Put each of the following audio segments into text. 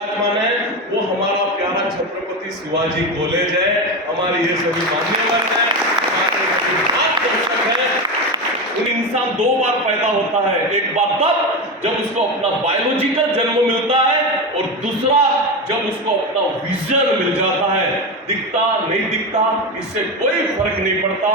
माने वो हमारा प्यारा छत्रपति शिवाजी कॉलेज है, हमारे ये सभी मान्यवर है, हमारे दर्शक है। इंसान दो बार पैदा होता है, एक बार तब जब उसको अपना बायोलॉजिकल जन्म मिलता है और दूसरा जब उसको अपना विजन मिल जाता है। दिखता नहीं दिखता इससे कोई फर्क नहीं पड़ता,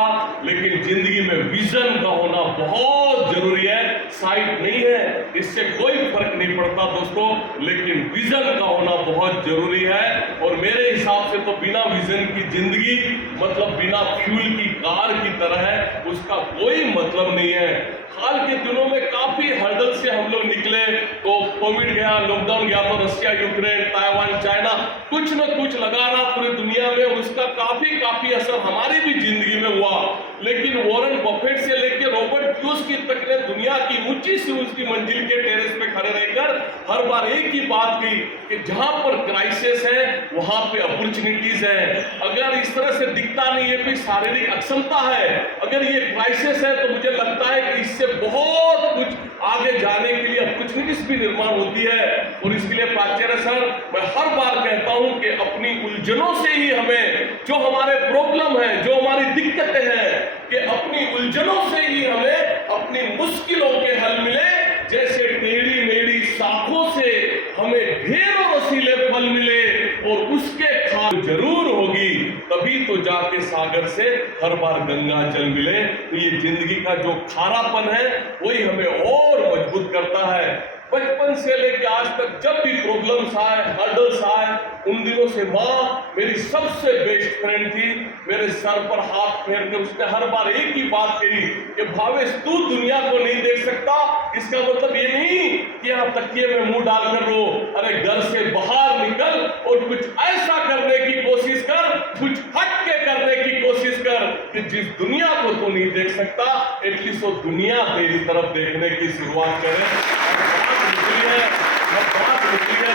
लेकिन जिंदगी में विजन का होना बहुत जरूरी है। साइट नहीं है इससे कोई फर्क नहीं पड़ता दोस्तों, लेकिन विजन का होना बहुत जरूरी है। और मेरे हिसाब से तो बिना विजन की जिंदगी मतलब बिना फ्यूल की कार की तरह है, उसका कोई मतलब नहीं है। हाल के दिनों में काफी हर्डल से हम लोग निकले, तो कोविड गया, लॉकडाउन गया, तो रशिया, यूक्रेन, ताइवान, चाइना कुछ न कुछ लगा रहा पूरी दुनिया में, उसका काफी असर हमारी भी जिंदगी में हुआ। लेकिन वॉरेन बफेट से लेकर रॉबर्ट कियोसाकी तक ने दुनिया की ऊंची से ऊंची मंजिल के टेरेस पे खड़े रहकर हर बार एक ही बात की कि जहां पर क्राइसिस है वहां पे अपॉर्चुनिटीज है। अगर इस तरह से दिखता नहीं है कोई शारीरिक अक्षमता है, अगर ये क्राइसिस है, तो मुझे लगता है कि इससे बहुत कुछ आगे जाने के लिए अपॉर्चुनिटीज भी निर्माण होती है। और इसके लिए प्राचार्य सर, मैं हर बार कहता हूं कि अपनी उलझनों से ही हमें, जो हमारे प्रॉब्लम है, जो हमारी दिक्कतें हैं, कि अपनी उलझनों से ही हमें अपनी मुश्किलों के हल मिले। जैसे टेढ़ी मेढ़ी शाखों से हमें ढेरों रसीले फल मिले और उसके खाद जरूर होगी, तभी तो जाके सागर से हर बार गंगा जल मिले। तो ये जिंदगी का जो खारापन है वही हमें और मजबूत करता है। बचपन से लेकर आज तक जब भी प्रॉब्लम्स आए, हर्डल्स आए, उन दिनों से माँ मेरी सबसे बेस्ट फ्रेंड थी। मेरे सर पर हाथ फेर कर उसने हर बार एक ही बात कही कि भावेश, तू दुनिया को नहीं देख सकता, इसका मतलब ये नहीं कि आप तकिए में मुंह डालकर रो। अरे घर से बाहर निकल और कुछ ऐसा करने की कोशिश कर, कुछ हट के करने की कोशिश कर कि जिस दुनिया को तू नहीं देख सकता, एटलीस्ट वो दुनिया तेरी तरफ देखने की शुरुआत करे।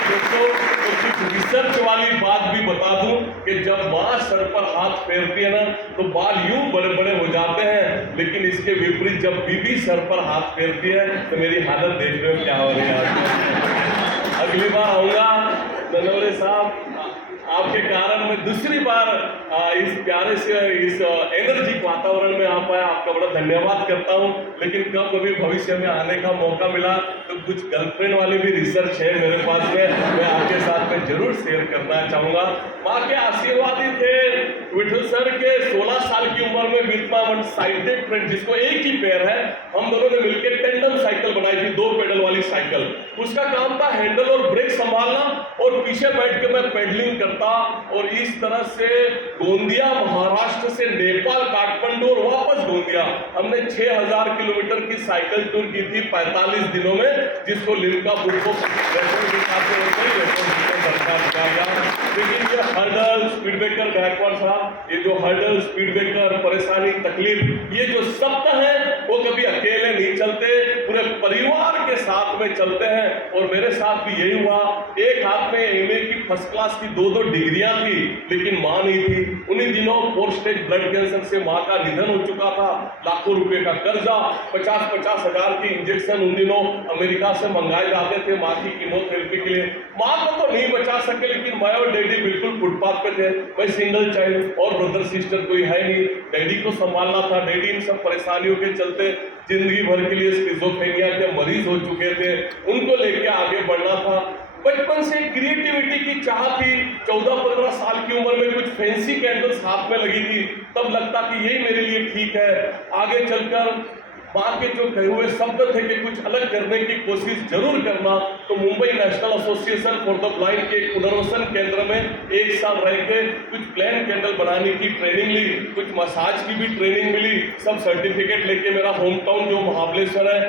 दोस्तों, तो कुछ रिसर्च वाली बात भी बता दूं कि जब माँ सर पर हाथ फेरती है ना, तो बाल यूं बड़े बड़े हो जाते हैं, लेकिन इसके विपरीत जब बीबी सर पर हाथ फेरती है तो मेरी हालत देख रहे हो क्या हो रही है। अगली बार आऊंगा ननौरे साहब, आपके कारण मैं दूसरी बार इस प्यारे से इस एनर्जिक वातावरण में आ पाया, आपका बड़ा धन्यवाद करता हूं। लेकिन कब कभी भविष्य में आने का मौका मिला तो कुछ गर्लफ्रेंड वाले भी रिसर्च है मेरे पास में, मैं आपके साथ में जरूर शेयर करना चाहूंगा। माँ के आशीर्वाद ही थे। विठल सर के 16 साल की उम्र में विद्मा वन साइडेड फ्रेंड, जिसको एक ही पैर है, हम दोनों ने मिलकर टेंडम साइकिल बनाई थी, 2 पेडल वाली साइकिल। उसका काम था हैंडल और ब्रेक संभालना और पीछे बैठ के मैं पेडलिंग करता। और इस तरह से गोंदिया महाराष्ट्र से नेपाल, काठमांडू और वापस गोंदिया, हमने 6000 किलोमीटर की साइकिल टूर की थी 45 दिनों में, जिसको लिम्का बुक को लेकिन ये हर्डल, स्पीड ब्रेकर, गायकवाड़ साहब, ये जो हर्डल, स्पीड ब्रेकर, परेशानी, तकलीफ, ये जो शब्द है वो कभी अकेले नहीं चलते, पूरे परिवार के साथ में चलते हैं। और मेरे साथ भी यही हुआ। एक हाथ में एमए की फर्स्ट क्लास की 2 डिग्रियां थी, लेकिन मां नहीं थी। उन्हीं दिनों 4 स्टेज ब्लड कैंसर से मां का निधन हो चुका था, लाखों रुपए का कर्जा, 50-50 हजार की इंजेक्शन उन दिनों अमेरिका से मंगाए जाते थे मां की कीमोथेरेपी के लिए। मां को तो नहीं बचा सके, लेकिन मैं और डैडी बिल्कुल फुटपाथ पे थे। मैं सिंगल चाइल्ड और ब्रदर सिस्टर कोई है नहीं, डैडी को संभालना था। डैडी इन सब परेशानियों के चलते जिंदगी भर के लिए स्किज़ोफ्रेनिया के मरीज हो चुके थे, उनको लेके आगे बढ़ना था। बचपन से क्रिएटिविटी की चाह थी। 14-15 साल की उम्र में कुछ फैंसी कैंडल्स हाथ में लगी थी, तब लगता कि यही मेरे लिए ठीक है। आगे चलकर माँ के जो कहे हुए शब्द थे कि कुछ अलग करने की कोशिश जरूर करना, तो Mumbai national association for the blind के पुनर्वसन केंद्र में 1 साल रह के कुछ प्लेन कैंडल बनाने की ट्रेनिंग ली, कुछ मसाज की भी ट्रेनिंग मिली, सब सर्टिफिकेट लेके मेरा होम टाउन जो महाबलेश्वर है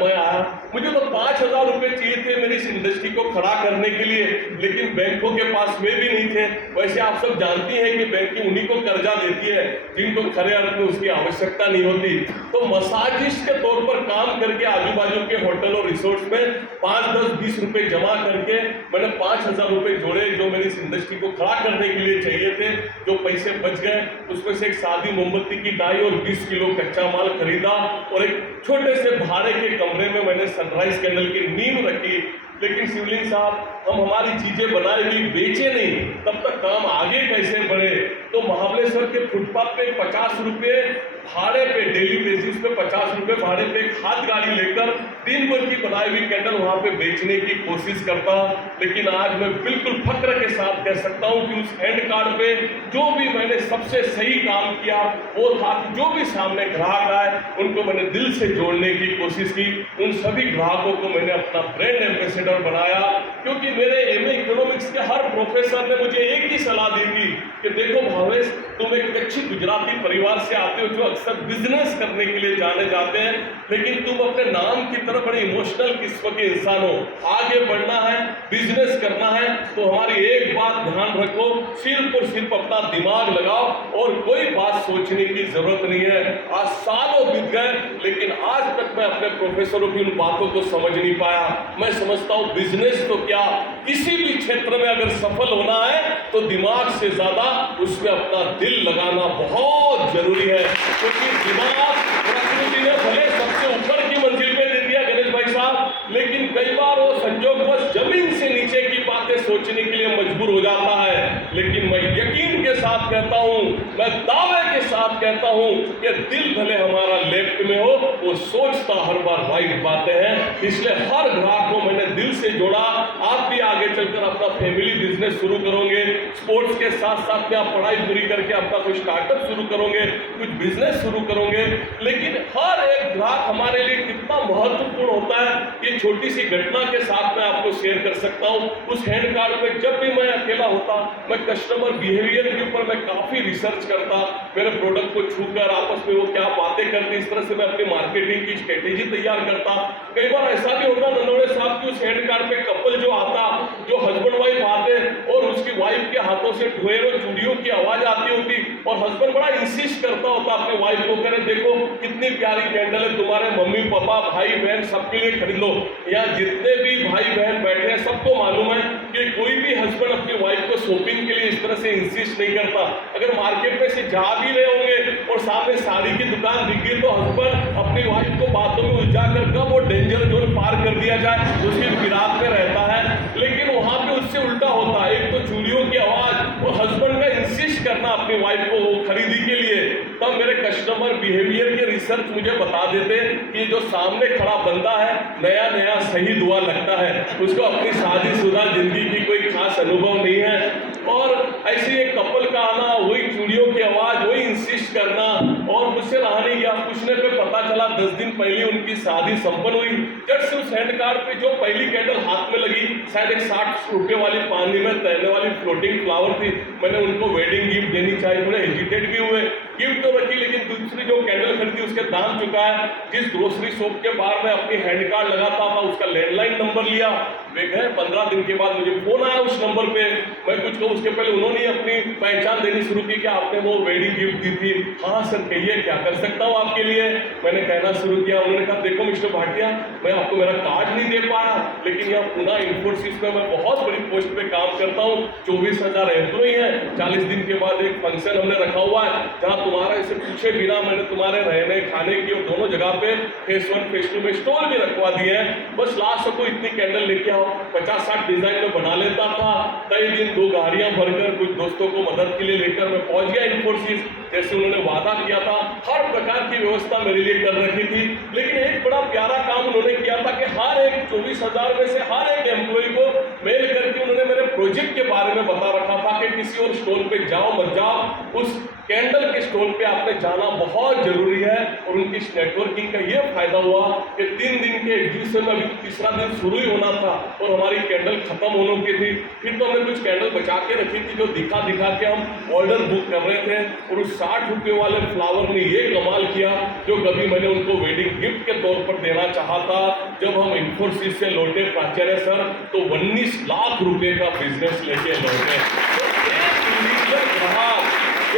मैं आया। मुझे तो 5000 रुपए चाहिए थे मेरी इस इंडस्ट्री को खड़ा करने के लिए, लेकिन बैंकों के पास वे भी नहीं थे। वैसे आप सब जानती हैं कि बैंकिंग उन्हीं को कर्जा देती है जिनको खरे अर्थ में उसकी आवश्यकता नहीं होती। तो मसाजिस्ट के तौर पर काम करके आजू बाजू के होटल और रिसोर्ट्स में 5, 10, 20 रुपए जमा करके मैंने 5000 रुपए जोड़े, जो मेरी इस इंडस्ट्री को खड़ा करने के लिए चाहिए थे। जो पैसे बच गए उसमें से एक सादी मोमबत्ती की डाई और 20 किलो कच्चा माल खरीदा और एक छोटे से भाड़े के कमरे में मैंने सनराइज कैंडल की नींव रखी। लेकिन शिवलिंग साहब, हम हमारी चीजें बनाई हुई बेचे नहीं, तब तक काम आगे कैसे बढ़े? तो महाबलेश्वर के फुटपाथ पे 50 रुपये भाड़े पे, डेली बेसिस पे 50 रुपये भाड़े पे खाद गाड़ी लेकर दिन भर की बनाई हुई कैंडल वहां पे बेचने की कोशिश करता। लेकिन आज मैं बिल्कुल फक्र के साथ कह सकता हूं कि उस हैंड कार्ड पे जो भी मैंने सबसे सही काम किया वो था कि जो भी सामने ग्राहक आए उनको मैंने दिल से जोड़ने की कोशिश की। उन सभी ग्राहकों को मैंने अपना ब्रांड एम्बेसडर बनाया, क्योंकि मेरे एमए इकोनॉमिक्स के हर प्रोफेसर ने मुझे एक ही सलाह दी थी कि देखो भावेश, तुम एक अच्छी गुजराती परिवार से आते हो जो अक्सर बिजनेस करने के लिए जाने जाते हैं, लेकिन तुम अपने नाम की तरफ बड़े इमोशनल किस्म के इंसान हो। आगे बढ़ना है, बिजनेस करना है, तो हमारी एक बात ध्यान रखो, सिर्फ और सिर्फ अपना दिमाग लगाओ और कोई बात सोचने की जरूरत नहीं है। आज सालों बीत गए, लेकिन आज तक मैं अपने प्रोफेसरों की उन बातों को समझ नहीं पाया। मैं समझता हूं बिजनेस तो क्या, किसी भी क्षेत्र में अगर सफल होना है तो दिमाग से ज्यादा उसमें अपना दिल लगाना बहुत जरूरी है, क्योंकि दिमाग प्रकृति ने भले सबसे ऊपर की मंजिल पे दे दिया गणेश भाई साहब, लेकिन कई बार वो संजोगवश जमीन से नीचे की बातें सोचने के लिए मजबूर हो जाता है। लेकिन मैं यकीन के साथ कहता हूं, मैं दावे के साथ कहता हूं कि दिल भले हमारा लेफ्ट में हो, वो सोचता हर बार राइट बातें हैं। इसलिए हर ग्राहक को मैंने दिल से जोड़ा। आप भी आगे चलकर अपना फैमिली बिजनेस शुरू करोगे, स्पोर्ट्स के साथ साथ में आप पढ़ाई पूरी करके अपना कोई स्टार्टअप शुरू करोगे, कुछ बिजनेस शुरू करोगे, लेकिन हर एक ग्राहक हमारे लिए कितना महत्वपूर्ण होता है, ये छोटी सी घटना के साथ मैं आपको शेयर कर सकता हूं। उस हैंड कार्ड पे जब भी मैं अकेला होता, मैं कस्टमर बिहेवियर के ऊपर मैं काफी रिसर्च करता, मेरे प्रोडक्ट को छूकर आपस में वो क्या बातें करते, इस तरह से मैं अपनी मार्केटिंग की स्ट्रेटेजी तैयार करता। कई बार ऐसा भी होता नंदोड़े साहब की उस हैंड कार्ड पे कपल जो आता, जो हस्बैंड वाइफ आते और उसकी वाइफ के हाथों से ढोएर और चूड़ियों की आवाज आती होती और हस्बैंड बड़ा इंसिस्ट करता होता अपने वाइफ को, करे देखो कितनी प्यारी कैंडल है, तुम्हारे मम्मी पापा भाई बहन सबके लिए खरीद लो। यहाँ जितने भी भाई बहन बैठे हैं सबको मालूम है कि कोई भी हस्बैंड अपनी वाइफ को शॉपिंग के लिए इस तरह से इंसिस्ट नहीं करता। अगर मार्केट में से जा भी रहे होंगे और सामने साड़ी की दुकान दिख गई तो हस्बैंड अपनी वाइफ को बातों में उलझा कर कब वो डेंजर जोन पार कर दिया जाए उसकी फिराक में रहता है। लेकिन वहां पे उससे उल्टा होता है, एक तो चूड़ियों की आवाज और हस्बैंड का इंसिस्ट करना अपनी वाइफ को खरीदी के लिए। तब मेरे कस्टमर बिहेवियर के रिसर्च मुझे बता देते कि जो सामने खड़ा बंदा है नया नया शहीद हुआ लगता है, उसको अपनी शादीशुदा जिंदगी की कोई खास अनुभव नहीं है। और ऐसे एक कपल का आना, वही चूड़ियों की आवाज, वही इंसिस्ट करना, और मुझसे रहा नहीं गया। पूछने पे पता चला 10 दिन पहले उनकी शादी संपन्न हुई। जब से उस हैंड कार्ड पे जो पहली कैंडल हाथ में लगी, शायद एक 60 रुपए वाली पानी में तैरने वाली फ्लोटिंग फ्लावर थी। मैंने उनको वेडिंग गिफ्ट देनी चाहिए, थोड़े हेजिटेट भी हुए, गिफ्ट तो रखी, लेकिन दूसरी जो कैंडल खरीदी उसके दाम चुका है। जिस ग्रोसरी शॉप के बाहर मैं अपनी हैंड कार्ड लगाता था उसका लैंडलाइन नंबर लिया, वे गए। 15 दिन के बाद मुझे फोन आया उस नंबर पे। मैं कुछ कहूँ उसके पहले उन्होंने अपनी पहचान देनी शुरू की कि आपने वो वेडिंग गिफ्ट दी थी। हाँ सर कहिए क्या कर सकता हूँ आपके लिए। मैंने कहना शुरू किया। उन्होंने कहा देखो मिस्टर भाटिया, मैं आपको मेरा कार्ड नहीं दे पाया, लेकिन यहाँ पुणे इंफोसिस में मैं बहुत बड़ी पोस्ट पे काम करता हूँ, 24,000 एम्प्लॉई है। 40 दिन के बाद एक फंक्शन हमने रखा हुआ है जहाँ तुम्हारा इसे पूछे बिना मैंने तुम्हारे रहने खाने की और दोनों जगह पे फेस 1 फेस 2 में स्टॉल भी रखवा दिए हैं। बस लास्ट को इतनी कैंडल लेके आओ। 50-60 डिजाइन में बना लेता था। कई दिन 2 गाड़ियां भरकर कुछ दोस्तों को मदद के लिए लेकर मैं पहुंच गया इंफोसिस, जैसे उन्होंने वादा किया था। हर प्रकार की व्यवस्था मेरे लिए कर रखी थी। लेकिन एक बड़ा प्यारा काम उन्होंने किया था कि हर एक 24,000 में से हर एक एम्प्लॉय को मेल करके उन्होंने मेरे प्रोजेक्ट के बारे में बता रखा था कि किसी और स्टॉल पे जाओ मत जाओ, उस कैंडल के स्टॉल पे आपने जाना बहुत जरूरी है। और उनकी इस नेटवर्किंग का ये फायदा हुआ कि 3 दिन के एग्जीबिशन में अभी तीसरा दिन शुरू ही होना था और हमारी कैंडल खत्म होने की थी। फिर तो हमने कुछ कैंडल बचा के रखी थी जो दिखा के हम ऑर्डर बुक कर रहे थे। और उस 60 रुपए वाले फ्लावर ने ये कमाल किया जो कभी मैंने उनको वेडिंग गिफ्ट के तौर पर देना चाहा था। जब हम इंफोसिस से लौटे प्राचार्य सर तो 19 लाख रुपए का बिजनेस लेके लौटे।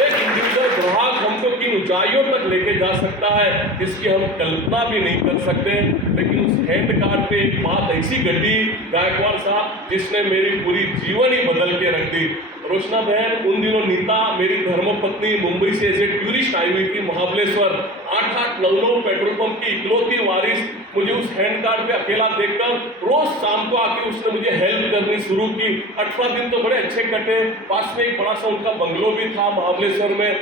एक इंडिविजुअल ग्राहक हमको किन ऊंचाइयों तक लेके जा सकता है इसकी हम कल्पना भी नहीं कर सकते। लेकिन उस हैंड कार्ड पे एक बात ऐसी घटी गायकवाड़ साहब जिसने मेरी पूरी जीवन ही बदल के रख दी। रोशना बहन उन दिनों नीता मेरी धर्मपत्नी मुंबई से ऐसे टूरिस्ट आई हुई थी महाबलेश्वर। 8-8, 9-9 पेट्रोल पंप की इकलौती वारिस मुझे उस हैंड कार्ड पे अकेला देखकर रोज शाम को आके उसने मुझे हेल्प करनी शुरू की। 18 दिन तो बड़े अच्छे कटे। पास में एक बड़ा सा उनका बंगलो भी था महाबलेश्वर में।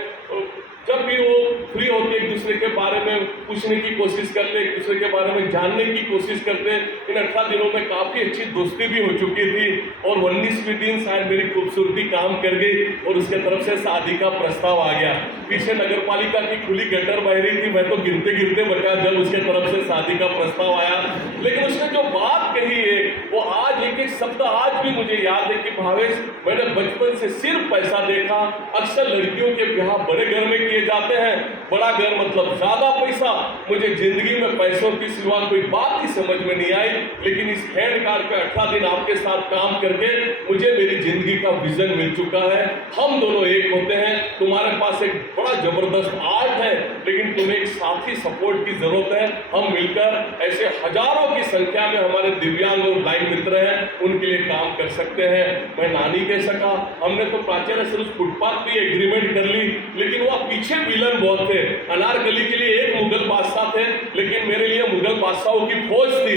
जब भी वो फ्री होते एक दूसरे के बारे में पूछने की कोशिश करते, एक दूसरे के बारे में जानने की कोशिश करते। इन 18 दिनों में काफ़ी अच्छी दोस्ती भी हो चुकी थी और 19वें दिन शायद मेरी खूबसूरती काम कर गई और उसके तरफ से शादी का प्रस्ताव आ गया। पीछे नगर पालिका की खुली गटर बह रही थी, मैं तो गिरते गिरते बचा जब उसके तरफ से शादी का प्रस्ताव आया। लेकिन उसने जो बात कही है वो आज एक एक शब्द आज भी मुझे याद है कि भावेश, मैंने बचपन से सिर्फ पैसा देखा। अक्सर लड़कियों के ब्याह बड़े घर में किए जाते हैं, बड़ा घर मतलब ज्यादा पैसा। मुझे जिंदगी में पैसों की सिवा कोई बात ही समझ में नहीं आई। लेकिन इस हैंड कार्ड पे 18 दिन आपके साथ काम करके मुझे मेरी जिंदगी का विजन मिल चुका है। हम दोनों एक होते हैं। तुम्हारे पास एक बड़ा जबरदस्त आर्ट है, लेकिन तुम्हें एक साथी सपोर्ट की जरूरत है। हम मिलकर ऐसे हजारों की संख्या में हमारे दिव्यांग और ब्लाइंड मित्र हैं, उनके लिए काम कर सकते हैं। मैं नानी कह सका, हमने तो प्राचार्य से उस फुटपाथ भी एग्रीमेंट कर ली, लेकिन वह पीछे विलन बहुत थे। अनारकली के लिए एक मुगल बादशाह थे, लेकिन मेरे लिए मुगल बादशाहों की फौज थी।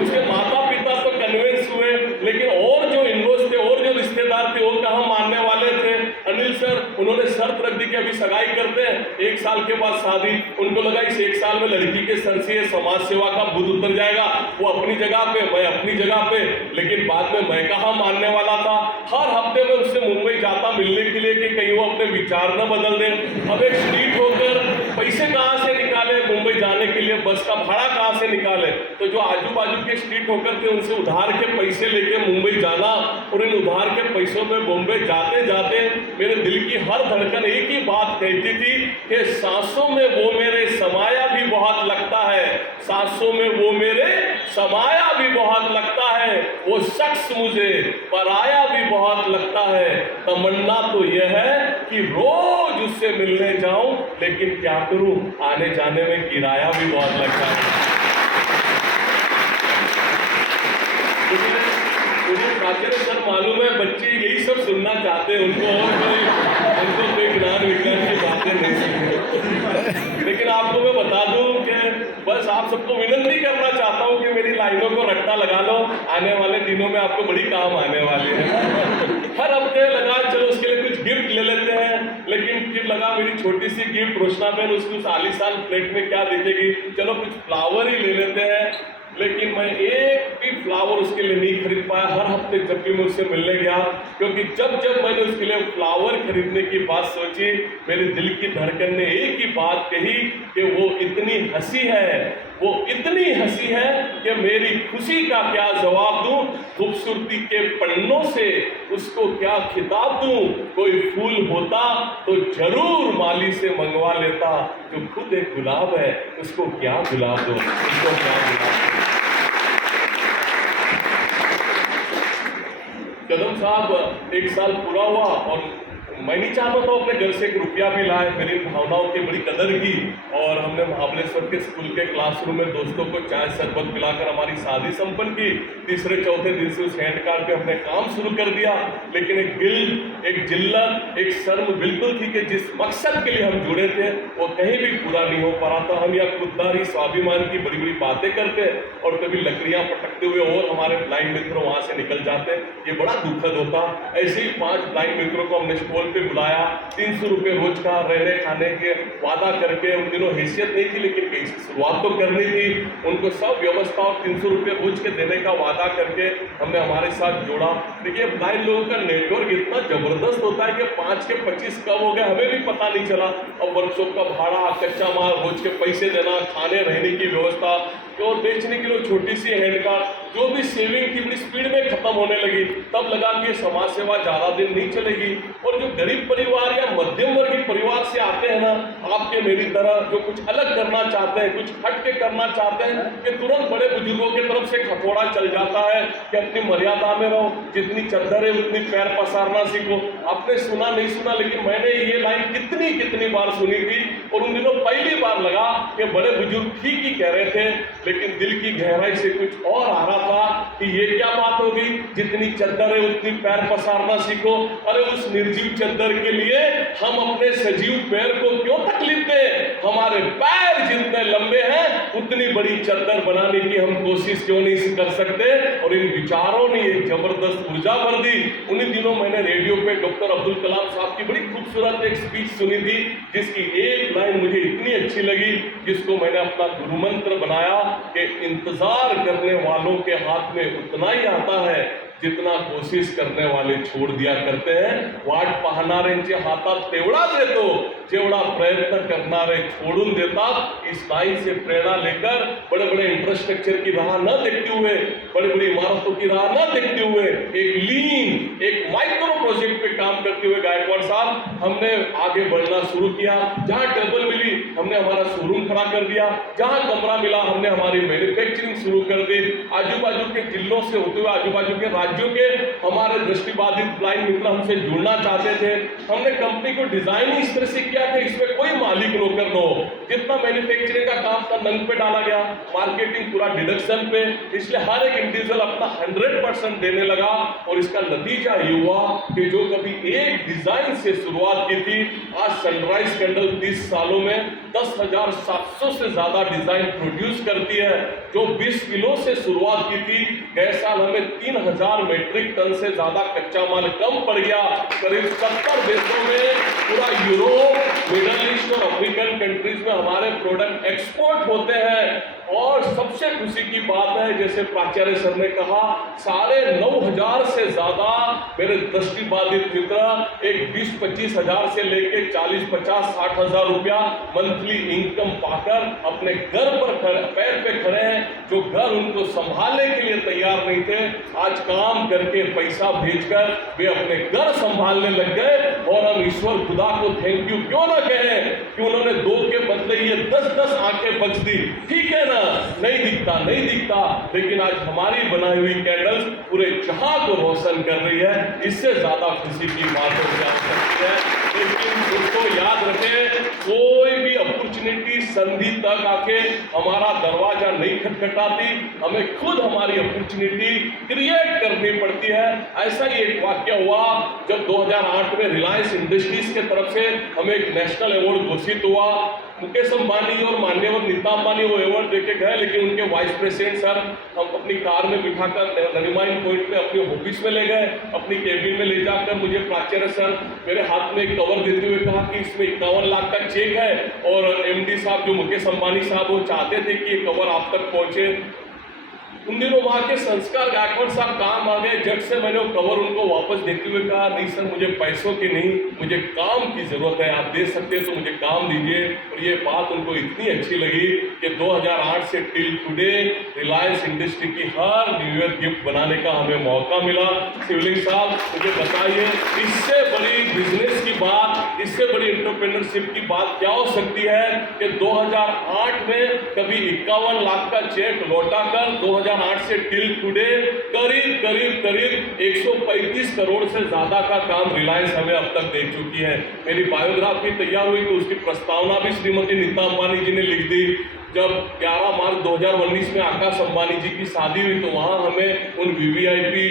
उसके माता पिता तो कन्विंस हुए, लेकिन और जो इनलॉज थे और जो रिश्तेदार थे वो कहाँ मानने वाले थे। अनिल सर उन्होंने शर्त रख दी कि अभी सगाई करते हैं, 1 साल के बाद शादी। उनको लगा इस 1 साल में लड़की के सर से समाज सेवा का बुध उतर जाएगा। वो अपनी जगह पे, मैं अपनी जगह पे, लेकिन बाद में मैं कहाँ मानने वाला था। हर हफ्ते में उससे मुंबई जाता मिलने के लिए कि कहीं वो अपने विचार न बदल दे। अब एक स्ट्रीट होकर पैसे कहाँ से निकाले मुंबई जाने के लिए, बस का भाड़ा कहाँ से निकाले। तो जो आजू बाजू के स्ट्रीट होकर थे उनसे उधार के पैसे लेके मुंबई जाना, और इन उधार के पैसों में मुंबई जाते जाते मेरे दिल की हर धड़कन एक ही बात कहती थी कि सांसों में वो मेरे समाया भी बहुत लगता है, सांसों में वो मेरे समाया भी बहुत लगता है, वो शख्स मुझे पराया भी बहुत लगता है। तमन्ना तो यह है कि रोज उससे मिलने जाऊं, लेकिन क्या करूं आने जाने में किराया भी बहुत लगता है। मुझे प्राचार्य सर मालूम है बच्चे यही सब सुनना चाहते हैं, उनको कोई ज्ञान विज्ञान की बातें नहीं सुननी। लेकिन आपको मैं बता दूं कि बस आप सबको विनती करना चाहता हूं कि मेरी लाइनों को रट्टा लगा लो, आने वाले दिनों में आपको बड़ी काम आने वाली है। हर हफ्ते लगा चलो उसके लिए कुछ गिफ्ट ले लेते हैं, लेकिन फिर लगा मेरी छोटी सी गिफ्ट रोशना बहन उसकी उस आलीशान प्लेट में क्या दिखेगी, चलो कुछ फ्लावर ही ले लेते हैं। लेकिन मैं एक भी फ्लावर उसके लिए नहीं खरीद पाया। हर हफ्ते जब भी मैं उससे मिलने गया, क्योंकि जब जब मैंने उसके लिए फ्लावर खरीदने की बात सोची, मेरे दिल की धड़कन ने एक ही बात कही कि वो इतनी हंसी है, वो इतनी हंसी है कि मेरी खुशी का क्या जवाब दूं, खूबसूरती के पन्नों से उसको क्या खिताब दूं। कोई फूल होता तो जरूर माली से मंगवा लेता, जो खुद एक गुलाब है उसको क्या गुलाब दूं, उसको क्या गुलाब दूं। कदम साहब 1 साल पूरा हुआ और मैं नहीं चाहता था अपने घर से 1 रुपया भी लाए। मेरी भावनाओं की बड़ी कदर की और हमने महाबलेश्वर के स्कूल के क्लासरूम में दोस्तों को चाय शरबत पिलाकर हमारी शादी संपन्न की। 3-4 दिन से उस हैंड कार्ड पे हमने काम शुरू कर दिया, लेकिन एक गिल्ट, एक जिल्लत, एक शर्म बिल्कुल थी कि जिस मकसद के लिए हम जुड़े थे वो कहीं भी पूरा नहीं हो पा रहा था। हम यहाँ खुददारी स्वाभिमान की बड़ी बड़ी बातें करते और कभी लकड़ियाँ पटकते हुए और हमारे ब्लाइंड मित्र वहाँ से निकल जाते, ये बड़ा दुखद होता। ऐसे ही 5 ब्लाइंड मित्रों को हमने स्कूल पे बुलाया, 300 रुपये रोज का रहने खाने के वादा करके। उन दिनों हैसियत नहीं थी, लेकिन कहीं से शुरुआत तो करनी थी। उनको सब व्यवस्था और 300 रुपये रोज के देने का वादा करके हमने हमारे साथ जोड़ा। देखिए ब्लाइंड लोगों का नेटवर्क इतना जबरदस्त होता है कि 5 के 25 कब हो गए हमें भी पता नहीं चला। और वर्कशॉप का भाड़ा, कच्चा माल, रोज के पैसे देना, खाने रहने की व्यवस्था, और बेचने के लिए छोटी सी हैंड कार्ड जो भी सेविंग की बड़ी स्पीड में खत्म होने लगी। तब लगा कि समाज सेवा ज्यादा दिन नहीं चलेगी। और जो गरीब परिवार या मध्यम वर्गीय परिवार से आते हैं ना, आपके मेरी तरह जो कुछ अलग करना चाहते हैं, कुछ हट के करना चाहते हैं, कि तुरंत बड़े बुजुर्गों की तरफ से खतोड़ा चल जाता है कि अपनी मर्यादा में रहो, जितनी चद्दर है उतनी पैर पसारना सीखो। आपने सुना नहीं सुना, लेकिन मैंने ये लाइन कितनी बार सुनी थी। और उन दिनों पहली बार लगा कि बड़े बुजुर्ग ठीक ही कह रहे थे, लेकिन दिल की गहराई से कुछ और आ रहा था कि ये क्या बात हो गई, जितनी चद्दर है उतनी पैर पसारना सीखो। अरे उस निर्जीव चद्दर के लिए हम अपने सजीव पैर को क्यों तकलीफ दें? हमारे पैर जितने लंबे हैं उतनी बड़ी चद्दर बनाने की हम कोशिश क्यों नहीं कर सकते? और इन विचारों ने एक जबरदस्त ऊर्जा भर दी। उन्हीं दिनों मैंने रेडियो पे डॉक्टर अब्दुल कलाम साहब की बड़ी खूबसूरत एक स्पीच सुनी थी, जिसकी एक लाइन मुझे इतनी अच्छी लगी, जिसको मैंने अपना गुरु मंत्र बनाया कि इंतजार करने वालों के हाथ में उतना ही आता है जितना कोशिश करने वाले छोड़ दिया करते हैं। वाट पाहणाऱ्यांचे हातात तेवढा देतो जेवढा प्रयत्न करणारे छोड़ून देतात। इस लाइन से प्रेरणा लेकर बड़े बड़े इंफ्रास्ट्रक्चर की राह न देखते हुए, बड़ी बड़ी इमारतों की राह न देखते हुए, एक लीन एक माइक्रो प्रोजेक्ट पे काम करते हुए गायकवाड़ साहब हमने आगे बढ़ना शुरू किया। जहां टेबल मिली हमने हमारा शोरूम खड़ा कर दिया, जहां कमरा मिला हमने हमारी मैन्युफैक्चरिंग शुरू कर दी। आजू बाजू के जिलों से होते हुए आजू बाजू के राज्यों के हमारे दृष्टिबाधित ब्लाइंड मित्र हमसे जुड़ना चाहते थे। हमने कंपनी को डिजाइन ही इस तरह से किया कि इसमें कोई मालिक नौकर न हो। जितना मैन्युफैक्चरिंग का काम था नंग पे डाला गया, मार्केटिंग पूरा डिडक्शन पे, इसलिए हर एक इंडिविजुअल अपना 100% देने लगा। और इसका नतीजा ये हुआ कि जो कभी एक डिजाइन से शुरुआत की थी, आज सनराइज कैंडल 30 सालों में 10,700 से ज्यादा डिजाइन प्रोड्यूस करती है। जो 20 किलो से शुरुआत की थी, गए साल हमें 3000 मेट्रिक टन से ज्यादा कच्चा माल कम पड़ गया। करीब 70 देशों में, पूरा यूरोप, मिडल ईस्ट और अफ्रीकन कंट्रीज में हमारे प्रोडक्ट एक्सपोर्ट होते हैं। और सबसे खुशी की बात है, जैसे प्राचार्य सर ने कहा, 9,500 से ज्यादा मेरे दृष्टिबाधित मित्र एक 20-25 हजार से लेके 40-50-60 हजार रुपया मंथली इनकम पाकर अपने घर पर पैर पे खड़े हैं। जो घर उनको संभालने के लिए तैयार नहीं थे, आज काम करके पैसा भेजकर वे अपने घर संभालने लग गए। और हम ईश्वर खुदा को थैंक यू क्यों ना कहें कि उन्होंने 2 के बदले ये 10-10 आंखें बख्श दी। ठीक है ना, नहीं दिखता, लेकिन आज हमारी बनाई हुई कैंडल्स पूरे जहां को रोशन कर रही है। इससे ज्यादा खुशी की बात हो सकती है। लेकिन दोस्तों याद रखें, कोई भी अपॉर्चुनिटी संधि तक आके हमारा दरवाजा नहीं खटखटाती, हमें खुद हमारी अपॉर्चुनिटी क्रिएट करनी पड़ती है। ऐसा ही एक वाक्य हुआ जब 2008 में रिलायंस इंडस्ट्रीज के तरफ से हमें एक नेशनल अवार्ड घोषित हुआ। मुकेश अंबानी और मान्यवर नीता अंबानी वो अवार्ड देके गए, लेकिन उनके वाइस प्रेसिडेंट सर हम अपनी कार में बिठाकर नरीमान पॉइंट में अपने ऑफिस में ले गए। अपनी केबिन में ले जाकर मुझे प्राचार्य सर मेरे हाथ में एक कवर देते हुए कहा कि इसमें 51 लाख का चेक है, और एमडी साहब जो मुकेश अंबानी साहब वो चाहते थे कि ये कवर आप तक पहुंचे। उन दिनों वहां के संस्कार गायकवाड़ साहब काम आ गए। जट से मैंने वो कवर उनको वापस देते हुए कहा, नहीं सर, मुझे पैसों की नहीं, मुझे काम की जरूरत है, आप दे सकते हैं तो मुझे काम दीजिए। और ये बात उनको इतनी अच्छी लगी कि 2008 से टिल टुडे रिलायंस इंडस्ट्री की हर न्यू ईयर गिफ्ट बनाने का हमें मौका मिला। शिवलिंग साहब मुझे बताइए, इससे बड़ी बिजनेस की बात, इससे बड़ी एंटरप्रेन्योरशिप की बात क्या हो सकती है कि 2008 में कभी 51 लाख का चेक लौटाकर 2008 से टिल टुडे करीब 135 करोड़ से ज्यादा का काम रिलायंस हमें अब तक दे चुकी है। मेरी बायोग्राफी तैयार हुई तो उसकी प्रस्तावना भी श्रीमती नीता अंबानी जी ने लिख दी। जब 11 मार्च 2019 में आकाश अंबानी जी की शादी हुई तो वहाँ हमें उन वीवीआईपी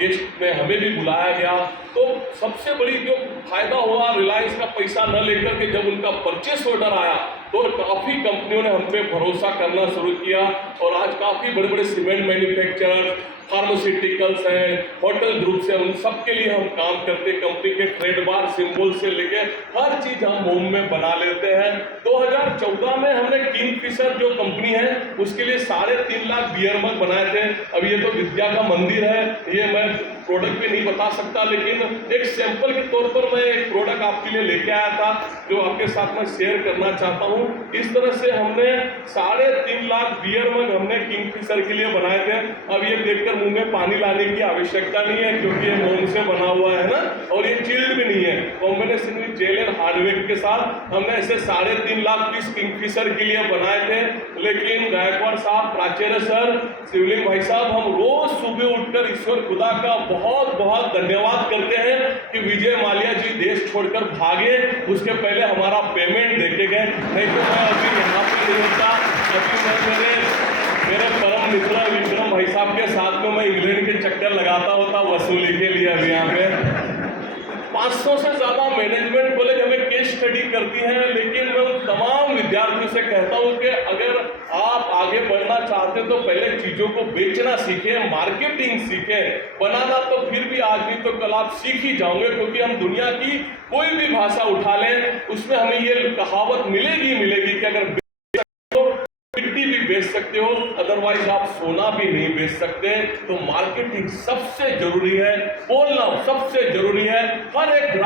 गेस्ट में हमें भी बुलाया गया। तो सबसे बड़ी जो फायदा हुआ, रिलायंस का पैसा न लेकर के जब उनका परचेस ऑर्डर आया तो काफ़ी कंपनियों ने हम पे भरोसा करना शुरू किया। और आज काफ़ी बड़े बड़े सीमेंट मैन्युफैक्चरर, फार्मास्यूटिकल्स हैं, होटल ग्रुप्स हैं, उन सब के लिए हम काम करते। कंपनी के ट्रेडमार्क सिंबल से लेके हर चीज हम होम में बना लेते हैं। 2014 में हमने किंगफिशर जो कंपनी है उसके लिए 3.5 लाख बियर मग बनाए थे। अब ये तो विद्या का मंदिर है, ये मैं प्रोडक्ट भी नहीं बता सकता, लेकिन एक सैंपल के तौर पर मैं एक प्रोडक्ट आपके लिए लेके आया था जो आपके साथ मैं शेयर करना चाहता हूँ। इस तरह से हमने 3.5 लाख बियर मग हमने किंगफिशर के लिए बनाए थे। अब ये देखकर मुंह में पानी लाने की आवश्यकता नहीं है क्योंकि ये मोम से बना हुआ है ना, और ये चिल्ड भी नहीं है। Combination with gel and hardware के साथ हमने ऐसे 3.5 लाख पीस किंगफिशर के लिए बनाए थे। लेकिन गायकवाड़ साहब, प्राचार्य सर, शिवलिंग भाई साहब, हम रोज सुबह उठकर ईश्वर खुदा का बहुत बहुत धन्यवाद करते हैं कि विजय माल्या जी देश छोड़कर भागे, उसके पहले हमारा पेमेंट देके गए, नहीं तो मैं अभी यहाँ पे नहीं होता। अभी मैं मेरे परम मित्र विक्रम भाई साहब के साथ में मैं इंग्लैंड के चक्कर लगाता होता वसूली के लिए। अभी यहाँ पे 500 से ज्यादा मैनेजमेंट कॉलेज हमें केस स्टडी करती हैं, लेकिन मैं उन तमाम विद्यार्थियों से कहता हूं कि अगर आप आगे बढ़ना चाहते हैं तो पहले चीजों को बेचना सीखें, मार्केटिंग सीखें। बनाना तो फिर भी आज नहीं तो कल आप सीख ही जाओगे, क्योंकि हम दुनिया की कोई भी भाषा उठा लें उसमें हमें ये कहावत मिलेगी कि अगर मिट्टी भी बेच सकते हो, अदरवाइज आप सोना भी नहीं बेच सकते। तो मार्केटिंग सबसे जरूरी है, बोलना सबसे जरूरी है। हर एक